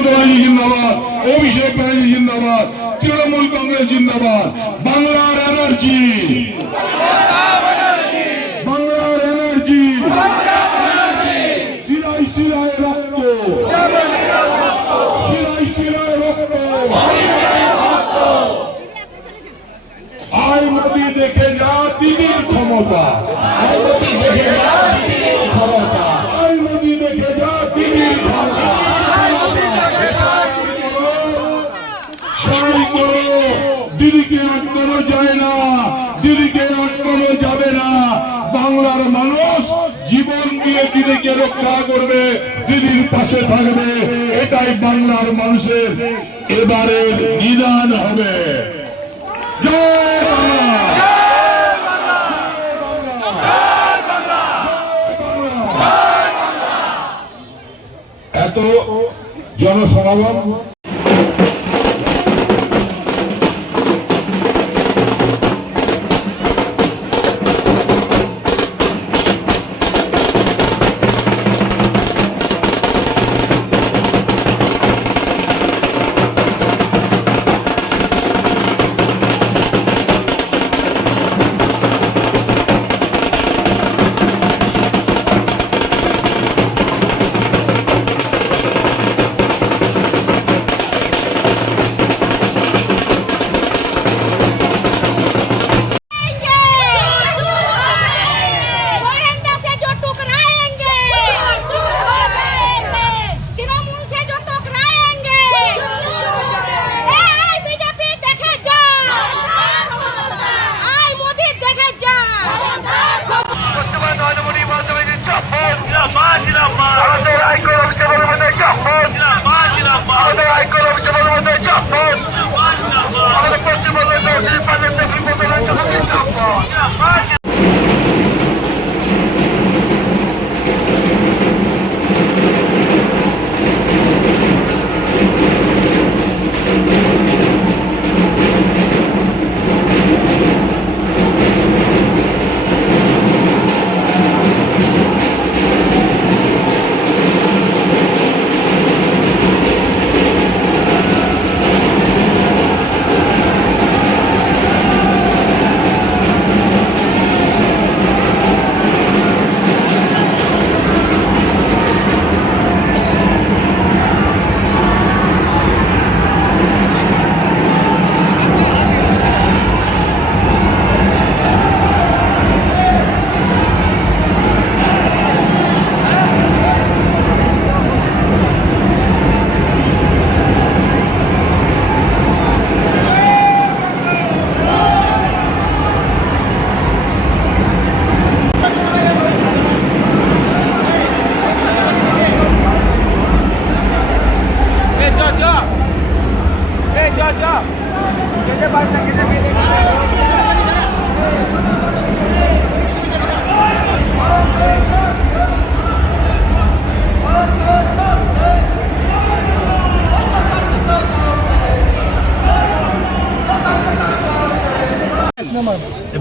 জিন্দাবাদ, অভিষেক ব্যানার্জি জিন্দাবাদ, তৃণমূল কংগ্রেস জিন্দাবাদ। বাংলার এনার্জি, বাংলার এনার্জি, শিরায় শিরায় রক্ত, শিরায় শিরায় রক্ত। আয় মোদি দেখে যা দিদির ক্ষমতা, আয় মোদি দেখে যা দিদির ক্ষমতা, আয় মোদি দেখে যা দিদির ক্ষমতা। দিদিকে আটকানো যায় না, দিদিকে আটকানো যাবে না। বাংলার মানুষ জীবন দিয়ে দিদিকে রক্ষা করবে, দিদির পাশে থাকবে। এটাই বাংলার মানুষের এবারের নিদান হবে। জয় বাংলা, এত জনসমাগম।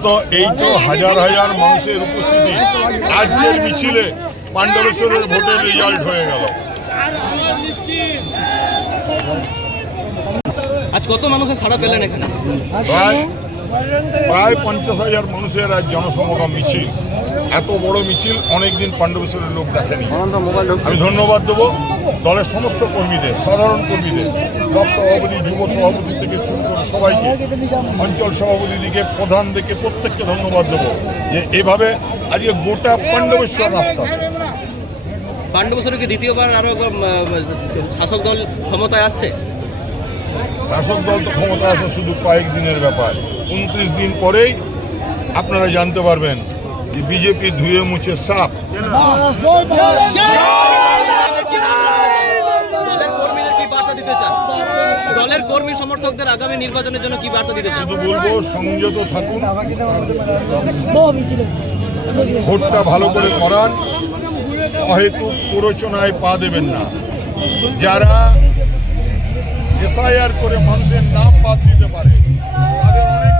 তো এই তো হাজার হাজার মানুষের উপস্থিতি আজকের মিছিলে পাণ্ডবেশ্বরের ভোটের রেজাল্ট হয়ে গেল। আজ কত মানুষের সাড়া পেলেন এখানে? প্রায় 50,000 মানুষের আজ জনসমাগম মিছিল। এত বড় মিছিল অনেকদিন পাণ্ডবেশ্বরের লোক দেখেনি। আমি ধন্যবাদ দেবো দলের সমস্ত কর্মীদের, সাধারণ কর্মীদের, ব্লক সভাপতি, যুব সভাপতি থেকে শুরু করে সবাইকে, অঞ্চল সভাপতি দিকে, প্রধান দিকে, প্রত্যেককে ধন্যবাদ দেবো যে এভাবে আজকে গোটা পাণ্ডবেশ্বর রাস্তা। পাণ্ডবেশ্বরে কি দ্বিতীয়বার আরো শাসক দল ক্ষমতায় আসছে? শাসক দল তো ক্ষমতা আসে শুধু কয়েকদিনের ব্যাপার। 29 দিন পরেই আপনারা জানতে পারবেন যে বিজেপি ধুয়ে মুছে সাপ। দলের কর্মী সমর্থকদের আগামী নির্বাচনের জন্য কি বার্তা দিতে চান? শুধু বলবো সংযত থাকুন, ভোটটা ভালো করে করান, অহেতুক প্ররোচনায় পা দেবেন না। যারা এসআইআর করে মানুষের নাম বাদ দিতে পারে তাদের অনেক